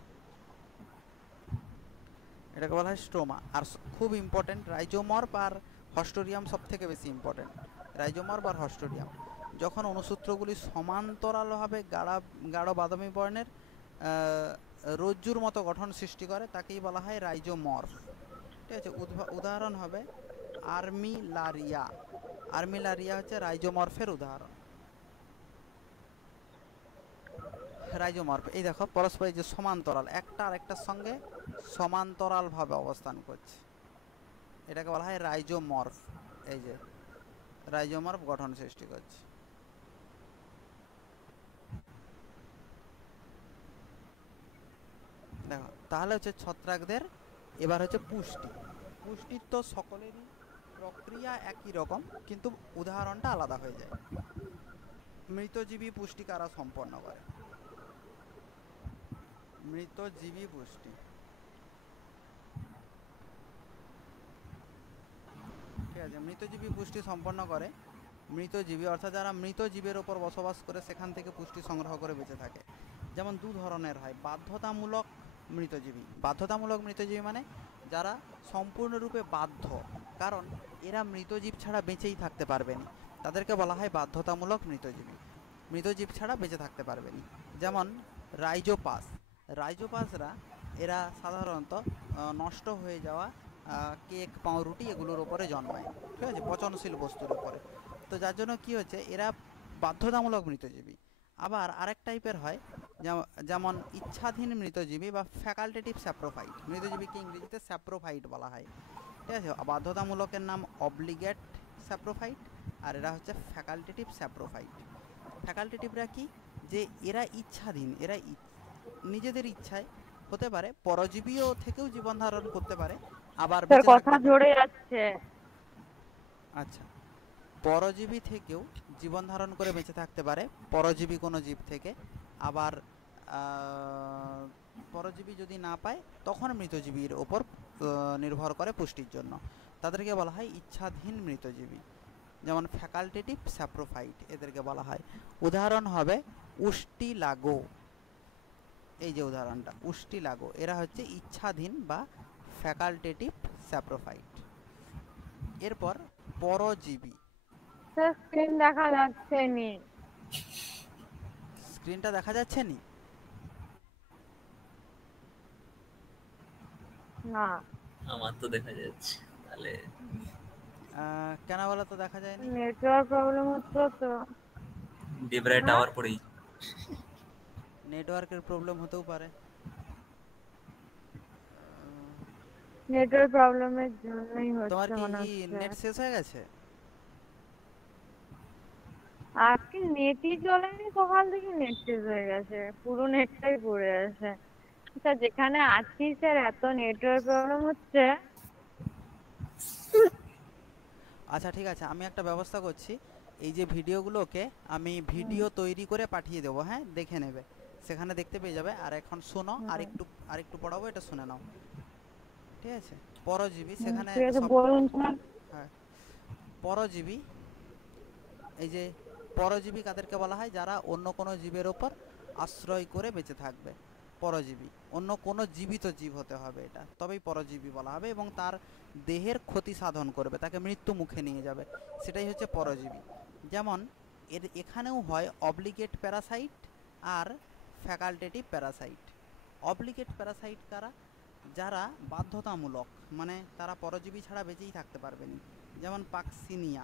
এটাকে বলা হয় স্ট্রোমা। আর খুব ইম্পর্টেন্ট, রাইজোমর্ফ আর হস্টোরিয়াম সব থেকে বেশি ইম্পর্টেন্ট। রাইজোমর্ফ আর হস্টোরিয়াম যখন অনুসূত্রগুলি সমান্তরালভাবে গাঢ় বাদামি বর্ণের রজ্জুর মতো গঠন সৃষ্টি করে তাকেই বলা হয় রাইজোমর্ফ। ঠিক আছে, উদাহরণ হবে আর্মিলারিয়া। আর্মিলারিয়া হচ্ছে রাইজোমর্ফের উদাহরণ। রাইজোমর্ফ, এই দেখো পরস্পর যে সমান্তরাল, একটা আরেকটার সঙ্গে সমান্তরালভাবে অবস্থান করছে, এটাকে বলা হয় রাইজোমর্ফ। এই যে রাইজোমর্ফ গঠন সৃষ্টি করছে। দেখো তাহলে হচ্ছে ছত্রাকদের, এবার হচ্ছে পুষ্টি। পুষ্টির তো সকলেরই প্রক্রিয়া একই রকম কিন্তু উদাহরণটা আলাদা হয়ে যায়। মৃতজীবী পুষ্টি কারা সম্পন্ন করে? মৃতজীবী পুষ্টি, ঠিক আছে, মৃতজীবী পুষ্টি সম্পন্ন করে মৃতজীবী, অর্থাৎ যারা মৃত জীবের ওপর বসবাস করে সেখান থেকে পুষ্টি সংগ্রহ করে বেঁচে থাকে। যেমন দু ধরনের হয়, বাধ্যতামূলক মৃতজীবী। বাধ্যতামূলক মৃতজীবী মানে যারা সম্পূর্ণরূপে বাধ্য, কারণ এরা মৃতজীব ছাড়া বেঁচেই থাকতে পারবে না, তাদেরকে বলা হয় বাধ্যতামূলক মৃতজীবী। মৃতজীব ছাড়া বেঁচে থাকতে পারবে না। যেমন রাইজোপাস, রাইজোপাসরা এরা সাধারণত নষ্ট হয়ে যাওয়া কেক, পাউরুটি এগুলোর ওপরে জন্মায়, ঠিক আছে, পচনশীল বস্তুর উপরে। তো যার জন্য কি হচ্ছে, এরা বাধ্যতামূলক মৃতজীবী। আবার আরেক টাইপের হয় যেমন ইচ্ছাধীন মৃতজীবী বা ফ্যাকাল্টেটিভ স্যাপ্রোফাইট। মৃতজীবীকে ইংরেজিতে স্যাপ্রোফাইট বলা হয়, ঠিক আছে। বাধ্যতামূলকের নাম অব্লিগেট স্যাপ্রোফাইট, আর এরা হচ্ছে ফ্যাকাল্টেটিভ স্যাপ্রোফাইট। ফ্যাকাল্টেটিভরা কি, যে এরা ইচ্ছাধীন, এরা নিজেদের ইচ্ছায় হতে পারে পরজীবীও থেকেও জীবন ধারণ করতে পারে, আবার স্যার বেঁচে কথা থাকতে পারে। ঝরে যাচ্ছে। আচ্ছা, পরজীবী থেকেও জীবন ধারণ করে বেঁচে থাকতে পারে, পরজীবী কোনো জীব থেকে। আবার পরজীবী যদি না পায় তখন মৃতজীবীর ওপর নির্ভর করে পুষ্টির জন্য, তাদেরকে বলা হয় ইচ্ছাধীন মৃতজীবী। যেমন ফ্যাকাল্টেটিভ স্যাপ্রোফাইট এদেরকে বলা হয়। উদাহরণ হবে উষ্টিলাগো, এই যে উদাহরণটা উষ্টিলাগো, এরা হচ্ছে ইচ্ছাধীন বা ফ্যাকাল্টেটিভ স্যাপ্রোফাইট। এরপর পরজীবী। স্যার স্ক্রিন দেখা যাচ্ছে নি। স্ক্রিনটা দেখা যাচ্ছে নি? না, আমার তো দেখা যাচ্ছে, তাহলে কেন বলো তো দেখা যায়নি? নেটওয়ার্ক প্রবলেম হচ্ছে তো। ডেবরায় হ্যাঁ? টাওয়ার পড়েই। নেটওয়ার্কের প্রবলেম হতেও পারে। নেটওয়ার্ক প্রবলেমের জন্যই তোমার হচ্ছে কি মনে হচ্ছে। নেট শেষ হয়ে গেছে? আজকে নেটই চলেনি, সকাল থেকে নেট শেষ হয়ে গেছে, পুরো নেটটাই পড়ে আছে। স্যার যেখানে আছি স্যার এত নেটওয়ার্ক প্রবলেম হচ্ছে। আচ্ছা ঠিক আছে, আমি একটা ব্যবস্থা করছি, এই যে ভিডিওগুলোকে আমি ভিডিও তৈরি করে পাঠিয়ে দেবো, হ্যাঁ, দেখে নেবে, সেখানে দেখতে পেয়ে যাবে। আর এখন শোনো, আরেকটু পড়াবো, এটা শুনে নাও, ঠিক আছে। পরজীবী, সেখানে ঠিক আছে সব, বলুন স্যার। হ্যাঁ, পরজীবী, এই যে পরজীবী কাদেরকে বলা হয়, যারা অন্য কোনো জীবের ওপর আশ্রয় করে বেঁচে থাকবে, পরজীবী। অন্য কোনো জীবিত জীব হতে হবে এটা, তবেই পরজীবী বলা হবে, এবং তার দেহের ক্ষতি সাধন করবে, তাকে মৃত্যু মুখে নিয়ে যাবে, সেটাই হচ্ছে পরজীবী। যেমন এখানেও হয় অব্লিগেট প্যারাসাইট আর ফ্যাকাল্টেটিভ প্যারাসাইট। অব্লিগেট প্যারাসাইট কারা, যারা বাধ্যতামূলক, মানে তারা পরজীবী ছাড়া বেঁচেই থাকতে পারবে না। যেমন পাকসিনিয়া,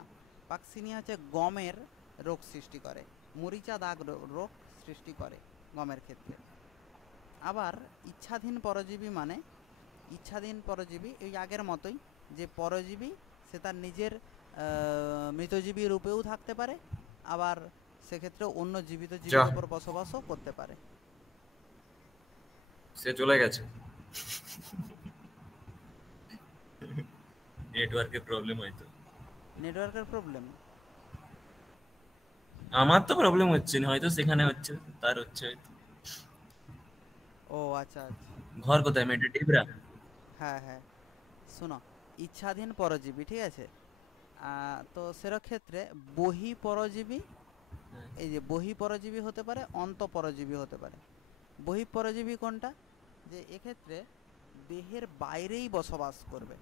পাকসিনিয়া হচ্ছে গমের রোগ সৃষ্টি করে, মরিচা দাগ রোগ সৃষ্টি করে গমের ক্ষেত্রে। আবার ইচ্ছাধীন পরজীবী মানে, ইচ্ছাধীন পরজীবী এই আগের মতোই, যে পরজীবী সে তার নিজের মৃতজীবী রূপেও থাকতে পারে, আবার সেক্ষেত্রে অন্য জীবিত জীবের উপর বসবাসও করতে পারে। সে চলে গেছে, নেটওয়ার্কের প্রবলেম হয়তো। নেটওয়ার্কের প্রবলেম? আমার তো প্রবলেম হচ্ছে না, হয়তো সেখানে হচ্ছে, তার হচ্ছে হয়তো। ও আচ্ছা আচ্ছা, ঘর কোথায়, মেয়েটা ডেবরা? হ্যাঁ হ্যাঁ, শোনো, ইচ্ছাধীন পরজীবী, ঠিক আছে, তো সেক্ষেত্রে বহি পরজীবী, এই যে বহি পরজীবী হতে পারে, অন্ত পরজীবী হতে পারে। বহি পরজীবী কোনটা, যে এক্ষেত্রে দেহের বাইরেই বসবাস করবে,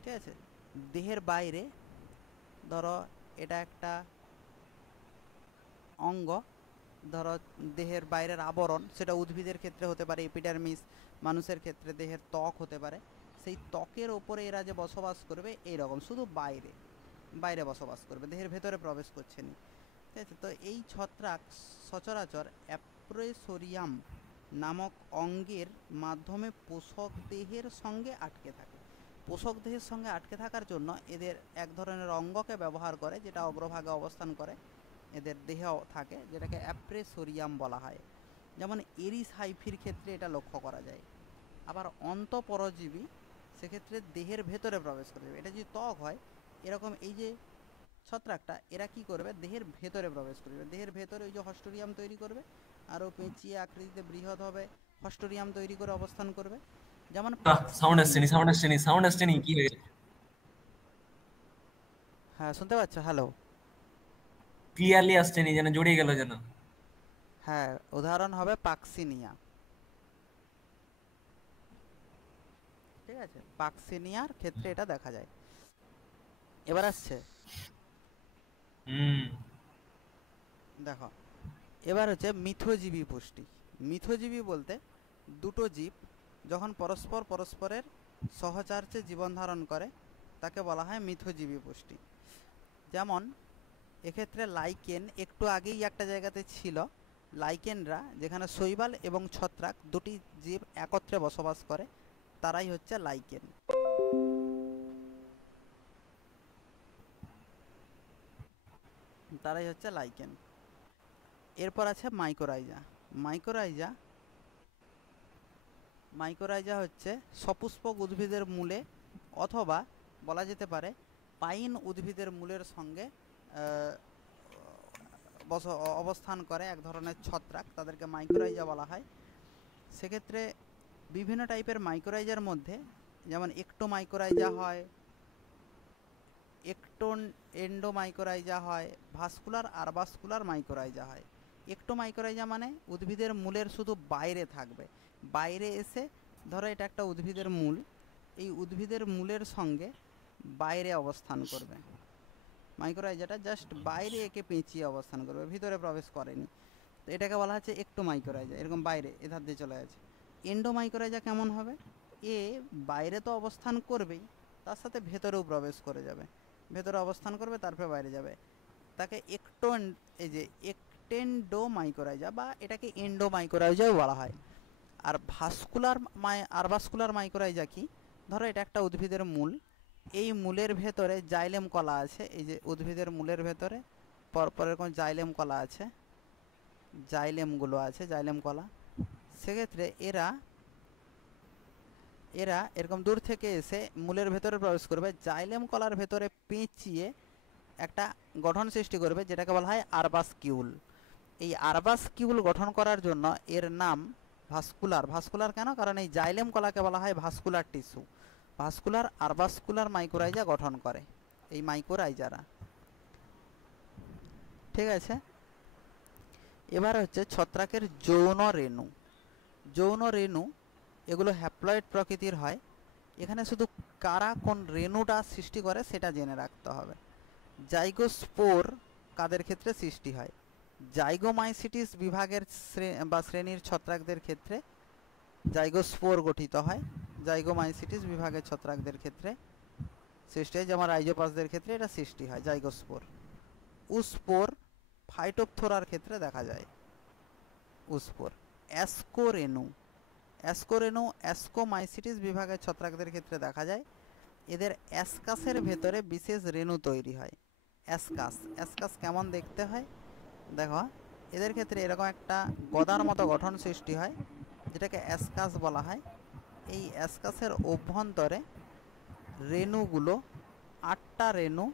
ঠিক আছে, দেহের বাইরে, ধরো এটা একটা অঙ্গ, ধরো দেহের বাইরের আবরণ, সেটা উদ্ভিদের ক্ষেত্রে হতে পারে এপিডার্মিস, মানুষের ক্ষেত্রে দেহের ত্বক হতে পারে, সেই ত্বকের ওপরে এরা যে বসবাস করবে এইরকম, শুধু বাইরে বাইরে বসবাস করবে, দেহের ভেতরে প্রবেশ করছে না, ঠিক আছে। তো এই ছত্রাক সচরাচর অ্যাপ্রেসোরিয়াম নামক অঙ্গের মাধ্যমে পোষক দেহের সঙ্গে আটকে থাকে। পোষক দেহের সঙ্গে আটকে থাকার জন্য এদের এক ধরনের অঙ্গকে ব্যবহার করে, যেটা অগ্রভাগে অবস্থান করে, এদের দেহেও থাকে, যেটাকে অ্যাপ্রেসোরিয়াম বলা হয়। যেমন এরিস হাইফির ক্ষেত্রে এটা লক্ষ্য করা যায়। আবার অন্তঃপরজীবী, সেক্ষেত্রে দেহের ভেতরে প্রবেশ করে যাবে, এটা যদি ত্বক হয় এরকম এই যে ছত্রাকটা এরা কি করবে, দেহের ভেতরে প্রবেশ করবে, দেহের ভেতরে ওই যে হস্টোরিয়াম তৈরি করবে, আরও পেঁচিয়ে আকৃতিতে বৃহৎ হবে, হস্টোরিয়াম তৈরি করে অবস্থান করবে। যেমন সাউন্ড পাকসিনিয়া। আসছে নি, সাউন্ড আসছে নি, সাউন্ড আসছে নি, কি হয়েছে? হ্যাঁ শুনতে পাচ্ছ? হ্যালো। ক্লিয়ারলি আসছে নি, যেন জড়িয়ে গেল যেন। হ্যাঁ, উদাহরণ হবে পাকসিনিয়া। ঠিক আছে, পাকসিনিয়ার ক্ষেত্রে এটা দেখা যায়। এবার আসছে হুম। দেখো, এবার হচ্ছে মিথজীবী পুষ্টি। মিথজীবী বলতে দুটো জীব যখন পরস্পরের সহচার্যে জীবন ধারণ করে তাকে বলা হয় মিথজীবী পুষ্টি। যেমন এক্ষেত্রে লাইকেন, একটু আগেই একটা জায়গাতে ছিল, লাইকেনরা যেখানে শৈবাল এবং ছত্রাক দুটি জীব একত্রে বসবাস করে তারাই হচ্ছে লাইকেন। তারাই হচ্ছে লাইকেন। এরপর আছে মাইকোরাইজা। মাইকোরাইজা মাইকোরাইজা হচ্ছে সপুষ্পক উদ্ভিদের মূলে অথবা বলা যেতে পারে পাইন উদ্ভিদের মূলের সঙ্গে অবস্থান করে এক ধরনের ছত্রাক, তাদেরকে মাইকোরাইজা বলা হয়। সেক্ষেত্রে বিভিন্ন টাইপের মাইকোরাইজার মধ্যে যেমন একটোমাইকোরাইজা হয়, এন্ডোমাইকোরাইজা হয়, ভাস্কুলার আরবাস্কুলার মাইকোরাইজা হয়। একটোমাইকোরাইজা মানে উদ্ভিদের মূলের শুধু বাইরে থাকবে, বাইরে এসে, ধরো এটা একটা উদ্ভিদের মূল, এই উদ্ভিদের মূলের সঙ্গে বাইরে অবস্থান করবে। মাইকোরাইজাটা জাস্ট বাইরে একে পেঁচিয়ে অবস্থান করবে, ভিতরে প্রবেশ করেনি, তো এটাকে বলা হচ্ছে একটোমাইকোরাইজা, এরকম বাইরে এধার দিয়ে চলে গেছে। এন্ডোমাইকোরাইজা কেমন হবে, এ বাইরে তো অবস্থান করবেই, তার সাথে ভেতরেও প্রবেশ করে যাবে, ভেতরে অবস্থান করবে তারপরে বাইরে যাবে, তাকে এই যে একটেন্ডোমাইকোরাইজা বা এটাকে এন্ডোমাইকোরাইজাও বলা হয়। আর আরবাস্কুলার মাইকোরাইজা কি, ধরো এটা একটা উদ্ভিদের মূল, এই মূলের ভেতরে জাইলেম কলা আছে, এই যে উদ্ভিদের মূলের ভেতরে পরপর এরকম জাইলেম কলা আছে, জাইলেমগুলো আছে, জাইলেম কলা। সেক্ষেত্রে এরা এরকম দূর থেকে এসে মূলের ভেতরে প্রবেশ করবে, জাইলেম কলার ভেতরে পেঁচিয়ে একটা গঠন সৃষ্টি করবে যেটাকে বলা হয় আরবাস্কিউল। এই আরবাস্কিউল গঠন করার জন্য এর নাম ভাস্কুলার। ভাস্কুলার কেন, কারণ এই জাইলেম কলাকে বলা হয় ভাস্কুলার টিস্যু। ভাস্কুলার আরবাস্কুলার মাইকোরাইজা গঠন করে এই মাইকোরাইজারা। ঠিক আছে, এবার হচ্ছে ছত্রাকের যৌন রেণু। যৌন রেণু এগুলো হ্যাপ্লয়েড প্রকৃতির হয়। এখানে শুধু কারা কোন রেণুটা সৃষ্টি করে সেটা জেনে রাখতে হবে। জাইগোস্পোর কাদের ক্ষেত্রে সৃষ্টি হয়, জাইগোমাইসিটিস বিভাগের বা শ্রেণীর ছত্রাকদের ক্ষেত্রে জাইগোস্পোর গঠিত হয়। জাইগোমাইসিটিস বিভাগের ছত্রাকদের ক্ষেত্রে সৃষ্টি হয়, যেমন রাইজোপাসদের ক্ষেত্রে এটা সৃষ্টি হয় জাইগোস্পোর। উস্পোর ফাইটোপথোরার ক্ষেত্রে দেখা যায় উস্পোর। অ্যাসকোরেনু অ্যাসকোমাইসিটিস বিভাগের ছত্রাকদের ক্ষেত্রে দেখা যায়। এদের অ্যাসকাসের ভেতরে বিশেষ রেণু তৈরি হয়। অ্যাসকাস কেমন দেখতে হয় দেখো, এদের ক্ষেত্রে এরকম একটা গদার মতো গঠন সৃষ্টি হয় যেটাকে অ্যাসকাস বলা হয়। এই অ্যাসকাসের অভ্যন্তরে রেণুগুলো 8টা রেণু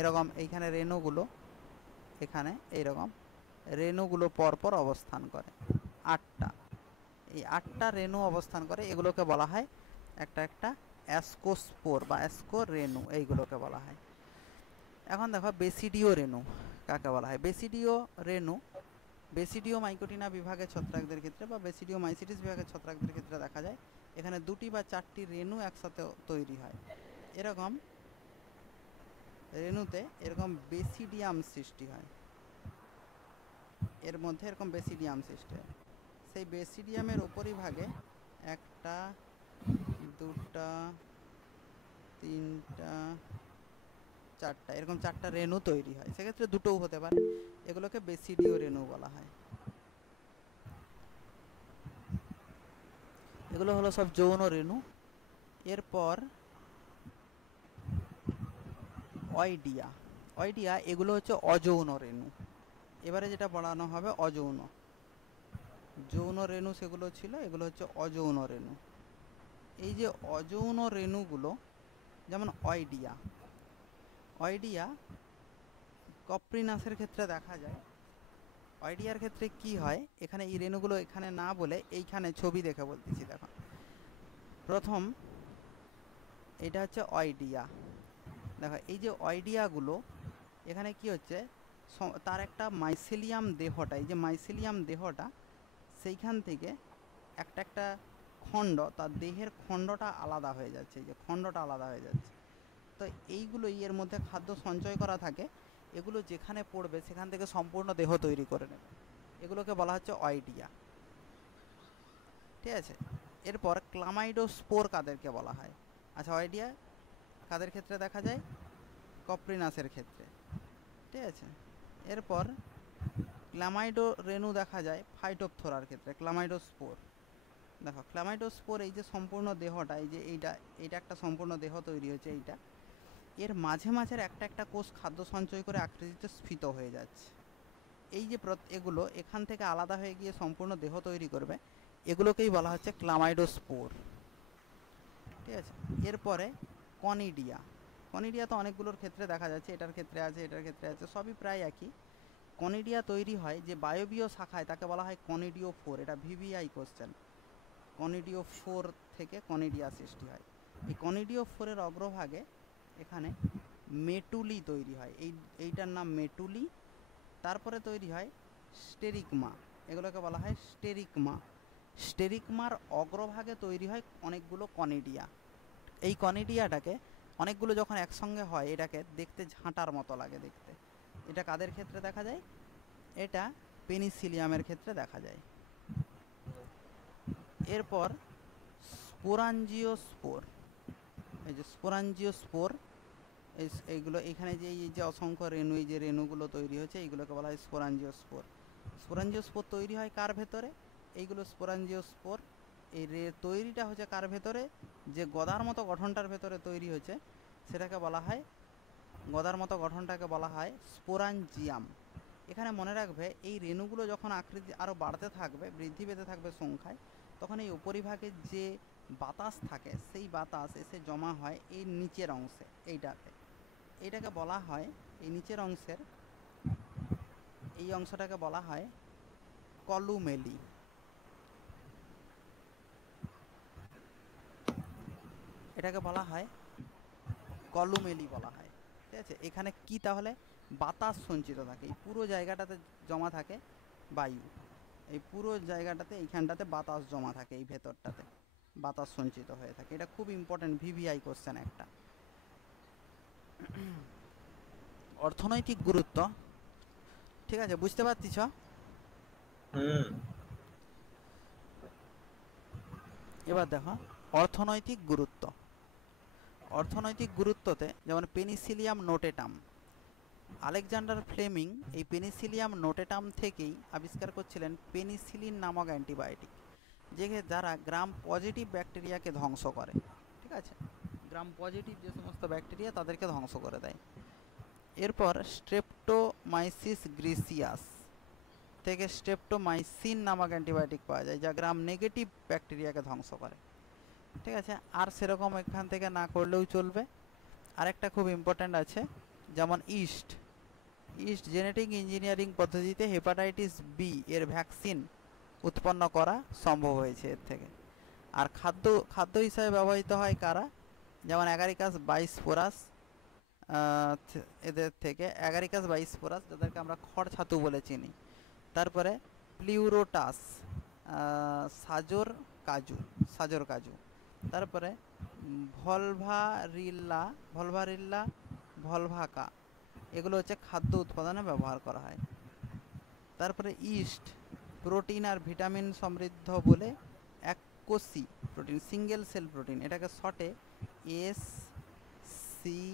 এরকম, এইখানে রেণুগুলো, এখানে এইরকম রেণুগুলো পরপর অবস্থান করে 8টা। এই 8টা রেণু অবস্থান করে, এগুলোকে বলা হয় একটা একটা অ্যাসকোস্পোর বা অ্যাসকো রেণু, এইগুলোকে বলা হয়। এখন দেখো বেসিডিও রেণু কাকে বলা হয়। বেসিডিও রেণু বেসিডিও মাইকোটিনা বিভাগের ছত্রাকদের ক্ষেত্রে বা বেসিডিও মাইসিটিস বিভাগের ছত্রাকদের ক্ষেত্রে দেখা যায়। এখানে 2টি বা 4টি রেণু একসাথে তৈরি হয়। এরকম রেণুতে এরকম বেসিডিয়াম সৃষ্টি হয়, এর মধ্যে এরকম বেসিডিয়াম সৃষ্টি হয়। সেই বেসিডিয়ামের উপরিভাগে 1টা 2টা 3টা 4টা এরকম 4টা রেণু তৈরি হয়। সেক্ষেত্রে 2টোও হতে পারে, এগুলোকে বেসিডিও রেণু বলা হয়। এগুলো হলো সব যৌন রেণু। এরপর অয়েডিয়া এগুলো হচ্ছে অযৌন রেণু। এবারে যেটা পড়ানো হবে অযৌন, যৌন রেণু সেগুলো ছিল, এগুলো হচ্ছে অযৌন রেণু। এই যে অযৌন রেণুগুলো, যেমন অয়েডিয়া, অয়েডিয়া কপ্রিনাসের ক্ষেত্রে দেখা যায়। অয়েডিয়ার ক্ষেত্রে কি হয়, এখানে এই রেণুগুলো এখানে না বলে এইখানে ছবি দেখে বলতেছি। দেখো প্রথম এটা হচ্ছে অয়েডিয়া। দেখো এই যে অয়েডিয়াগুলো এখানে কি হচ্ছে, তার একটা মাইসেলিয়াম দেহটা, এই যে মাইসেলিয়াম দেহটা সেইখান থেকে একটা একটা খণ্ড, তার দেহের খণ্ডটা আলাদা হয়ে যাচ্ছে, এই যে খণ্ডটা আলাদা হয়ে যাচ্ছে। তো এইগুলোই এর মধ্যে খাদ্য সঞ্চয় করা থাকে, এগুলো যেখানে পড়বে সেখান থেকে সম্পূর্ণ দেহ তৈরি করে নেবে, এগুলোকে বলা হচ্ছে অয়েডিয়া। ঠিক আছে, এরপর ক্লামাইডোস্পোর কাদেরকে বলা হয়? আচ্ছা, অয়েডিয়া কাদের ক্ষেত্রে দেখা যায়? কপ্রিনাসের ক্ষেত্রে। ঠিক আছে, এরপর ক্লামাইডো রেণু দেখা যায় ফাইটোপথোরার ক্ষেত্রে, ক্লামাইডোস্পোর। দেখো ক্লামাইডোস্পোর এই যে সম্পূর্ণ দেহটা, এই যে এইটা একটা সম্পূর্ণ দেহ তৈরি হয়েছে, এইটা এর মাঝে মাঝের একটা একটা কোষ খাদ্য সঞ্চয় করে আকৃতিতে স্ফীত হয়ে যাচ্ছে। এই যে এগুলো এখান থেকে আলাদা হয়ে গিয়ে সম্পূর্ণ দেহ তৈরি করবে, এগুলোকেই বলা হচ্ছে ক্লামাইডোস্পোর। ঠিক আছে, এরপরে কনিডিয়া। কনিডিয়া তো অনেকগুলোর ক্ষেত্রে দেখা যাচ্ছে, এটার ক্ষেত্রে আছে, এটার ক্ষেত্রে আছে, সবই প্রায় একই। কনিডিয়া তৈরি হয় যে বায়বীয় শাখায়, তাকে বলা হয় কনিডিও ফোর। এটা ভিভিআই কোশ্চেন, কনিডিও ফোর থেকে কনিডিয়া সৃষ্টি হয়। এই কনিডিও ফোরের অগ্রভাগে এখানে মেটুলি তৈরি হয়, এইটার নাম মেটুলি। তারপরে তৈরি হয় স্টেরিকমা, এগুলোকে বলা হয় স্টেরিকমা। স্টেরিকমার অগ্রভাগে তৈরি হয় অনেকগুলো কনিডিয়া। এই কনিডিয়াটাকে অনেকগুলো যখন একসঙ্গে হয়, এটাকে দেখতে ঝাঁটার মতো লাগে দেখতে। এটা কাদের ক্ষেত্রে দেখা যায়? এটা পেনিসিলিয়ামের ক্ষেত্রে দেখা যায়। এরপর স্পোরাঞ্জিওস্পোর, এই যে স্পোরাঞ্জিওস্পোর, এইগুলো এখানে যে এই যে অসংখ্য রেণু, এই যে রেণুগুলো তৈরি হয়েছে, এইগুলোকে বলা হয় স্পোরাঞ্জিওস্পোর। স্পোরাঞ্জিওস্পোর তৈরি হয় কার ভেতরে? এইগুলো স্পোরাঞ্জিওস্পোর এই তৈরিটা হচ্ছে কার ভেতরে? যে গদার মতো গঠনটার ভেতরে তৈরি হয়েছে, সেটাকে বলা হয়, গদার মতো গঠনটাকে বলা হয় স্পোরাঞ্জিয়াম। এখানে মনে রাখবে, এই রেণুগুলো যখন আকৃতি আরও বাড়তে থাকবে, বৃদ্ধি পেতে থাকবে সংখ্যায়, তখন এই উপরিভাগে যে বাতাস থাকে, সেই বাতাস এসে জমা হয় এই নিচের অংশে, এইটাতে। এইটাকে বলা হয়, এই নিচের অংশের এই অংশটাকে বলা হয় কলুমেলি। এটাকে বলা হয় কলুমেলি বলা হয়। ঠিক আছে, এখানে কি তাহলে বাতাস সঞ্চিত থাকে, এই পুরো জায়গাটাতে জমা থাকে বায়ু, এই পুরো জায়গাটাতে এইখানটাতে বাতাস জমা থাকে, এই ভেতরটাতে বাতাস সঞ্চিত হয়ে থাকে। এটা খুব ইম্পর্টেন্ট ভিভিআই কোশ্চেন একটা। অর্থনৈতিক গুরুত্ব, ঠিক আছে, বুঝতে পারছিস? এবার দেখো অর্থনৈতিক গুরুত্ব। অর্থনৈতিক গুরুত্বতে যেমন পেনিসিলিয়াম নোটেটাম, আলেকজান্ডার ফ্লেমিং এই পেনিসিলিয়াম নোটেটাম থেকেই আবিষ্কার করছিলেন পেনিসিলিন নামক অ্যান্টিবায়োটিক, যারা গ্রাম পজিটিভ ব্যাকটেরিয়াকে ধ্বংস করে। ঠিক আছে, গ্রাম পজিটিভ যে সমস্ত ব্যাকটেরিয়া তাদেরকে ধ্বংস করে দেয়। এরপর স্ট্রেপ্টোমাইসিস গ্রিসিয়াস থেকে স্ট্রেপ্টোমাইসিন নামক অ্যান্টিবায়োটিক পাওয়া যায়, যা গ্রাম নেগেটিভ ব্যাকটেরিয়াকে ধ্বংস করে। ঠিক আছে, আর সেরকম এখান থেকে না করলেও চলবে। আরেকটা খুব ইম্পর্ট্যান্ট আছে, যেমন ইস্ট জেনেটিক ইঞ্জিনিয়ারিং পদ্ধতিতে হেপাটাইটিস বি এর ভ্যাকসিন উৎপন্ন করা সম্ভব হয়েছে এর থেকে। আর খাদ্য হিসাবে ব্যবহৃত হয় কারা? যেমন অ্যাগারিকাস বাইস্পোরাস, এদের থেকে অ্যাগারিকাস বাইস্পোরাস, যাদেরকে আমরা খড় ছাতু বলে চিনি। তারপরে প্লিউরোটাস, সাজর কাজু। তারপরে ভলভাকা, এগুলো হচ্ছে খাদ্য উৎপাদনে ব্যবহার করা হয়। তারপরে ইস্ট প্রোটিন আর ভিটামিন সমৃদ্ধ বলে এককোষী প্রোটিন, সিঙ্গেল সেল প্রোটিন, এটাকে শর্টে SCPO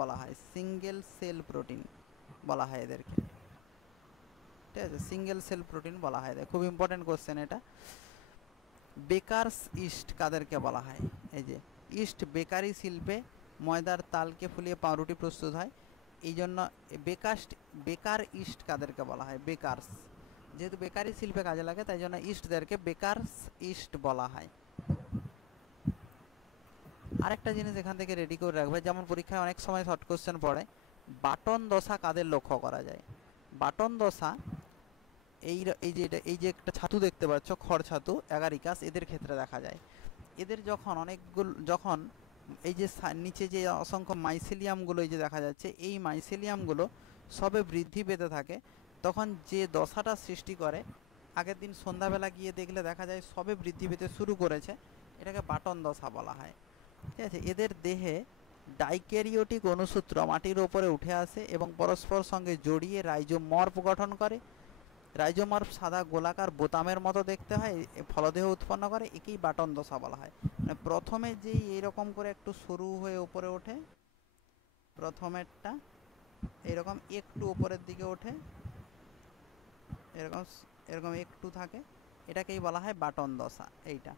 বলা হয়, সিঙ্গেল সেল প্রোটিন বলা হয় এদেরকে। ঠিক আছে, সিঙ্গেল সেল প্রোটিন বলা হয়। খুব ইম্পর্টেন্ট কোশ্চেন এটা। বেকারস ইস্ট কাদেরকে বলা হয়? এই যে ইস্ট বেকারি শিল্পে ময়দার তালকে ফুলিয়ে পাউরুটি প্রস্তুত হয়, এই জন্য বেকার ইস্ট কাদেরকে বলা হয়? বেকারস, যেহেতু বেকারি শিল্পে কাজে লাগে তাই জন্য ইস্টদেরকে বেকারস ইস্ট বলা হয়। আরেকটা জিনিস এখান থেকে রেডি করে রাখবে, যেমন পরীক্ষায় অনেক সময় শর্ট কোশ্চেন পড়ে, বাটন দশা কাদের লক্ষ্য করা যায়। বাটন দশা এই যে একটা ছাতু দেখতে পাচ্ছ, খড় ছাতু, অ্যাগারিকাস, এদের ক্ষেত্রে দেখা যায়। এদের যখন যখন এই যে নিচে যে অসংখ্য মাইসেলিয়ামগুলো এই যে দেখা যাচ্ছে, এই মাইসেলিয়ামগুলো সবে বৃদ্ধি পেতে থাকে, তখন যে দশাটা সৃষ্টি করে, আগের দিন সন্ধ্যাবেলা গিয়ে দেখলে দেখা যায় সবে বৃদ্ধি পেতে শুরু করেছে, এটাকে বাটন দশা বলা হয়। ঠিক আছে, এদের দেহে ডাইক্যারিওটিক অণুসূত্র মাটির ওপরে উঠে আসে এবং পরস্পর সঙ্গে জড়িয়ে রাইজোমর্ফ গঠন করে। রাইজোমর্ফ সাদা গোলাকার বোতামের মতো দেখতে হয়, ফলদেহ উৎপন্ন করে, একেই বাটন দশা বলা হয়। মানে প্রথমে যেই এইরকম করে একটু সরু হয়ে উপরে ওঠে, প্রথমেরটা এরকম একটু উপরের দিকে ওঠে, এরকম এরকম একটু থাকে, এটাকেই বলা হয় বাটন দশা। এইটা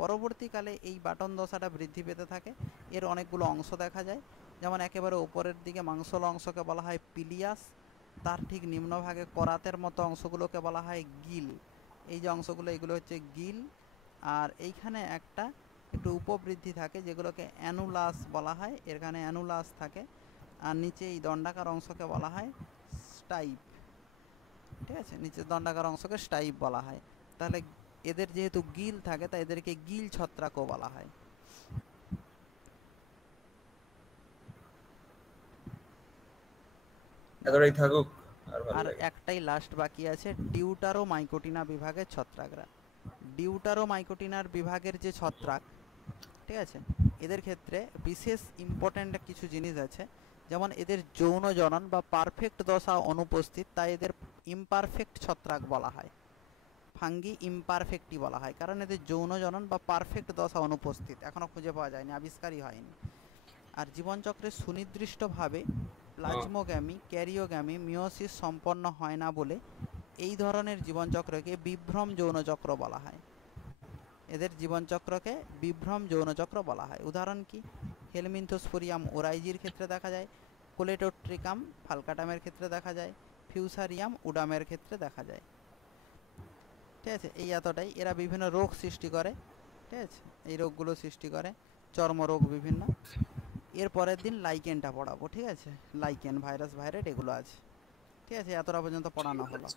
পরবর্তীকালে এই বাটন দশাটা বৃদ্ধি পেতে থাকে, এর অনেকগুলো অংশ দেখা যায়। যেমন একেবারে উপরের দিকে মাংসল অংশকে বলা হয় পিলিয়াস, তার ঠিক নিম্নভাগে করাতের মতো অংশগুলোকে বলা হয় গিল। এই যে অংশগুলো, এগুলো হচ্ছে গিল। আর এইখানে একটা একটু উপবৃদ্ধি থাকে, যেগুলোকে অ্যানুলাস বলা হয়, এখানে অ্যানুলাস থাকে। আর নিচে এই দণ্ডাকার অংশকে বলা হয় স্টাইপ। ঠিক আছে, নিচের দণ্ডাকার অংশকে স্টাইপ বলা হয়। তাহলে এদের যেহেতু গিল থাকে, তাই এদেরকে গিল ছত্রাকও বলা হয়। এতটাই থাকুক, আর ভালো আর লাগে। একটাই লাস্ট বাকি আছে, ডিউটারোমাইকোটিনা বিভাগের ছত্রাকরা। ডিউটারোমাইকোটিনার বিভাগের যে ছত্রাক, ঠিক আছে, এদের ক্ষেত্রে বিশেষ ইম্পর্ট্যান্ট কিছু জিনিস আছে। যেমন এদের যৌন জনন বা পারফেক্ট দশা অনুপস্থিত, তাই এদের ইমপারফেক্ট ছত্রাক বলা হয়। ফাঙ্গি ইমপারফেক্টই বলা হয়, কারণ এদের যৌন জনন বা পারফেক্ট দশা অনুপস্থিত, এখনও খুঁজে পাওয়া যায়নি, আবিষ্কারই হয়নি। আর জীবনচক্রে সুনির্দিষ্টভাবে প্লাজমোগ্যামি, ক্যারিওগ্যামি, মিওসিস সম্পন্ন হয় না বলে এই ধরনের জীবনচক্রকে বিভ্রম যৌনচক্র বলা হয়। এদের জীবনচক্রকে বিভ্রম যৌনচক্র বলা হয়। উদাহরণ কি? হেলমিনথোস্পোরিয়াম ওরাইজির ক্ষেত্রে দেখা যায়, কোলেটোট্রিকাম ফালকাটামের ক্ষেত্রে দেখা যায়, ফিউসারিয়াম উডামের ক্ষেত্রে দেখা যায়। ঠিক আছে, এই এতটাই। এরা বিভিন্ন রোগ সৃষ্টি করে, ঠিক আছে, এই রোগগুলো সৃষ্টি করে, চর্মরোগ বিভিন্ন। এর পরের দিন লাইকেনটা পড়াবো, ঠিক আছে, লাইকেন, ভাইরাস, ভাইরেট, এগুলো আছে। ঠিক আছে, এতটা পর্যন্ত পড়ানো হলো।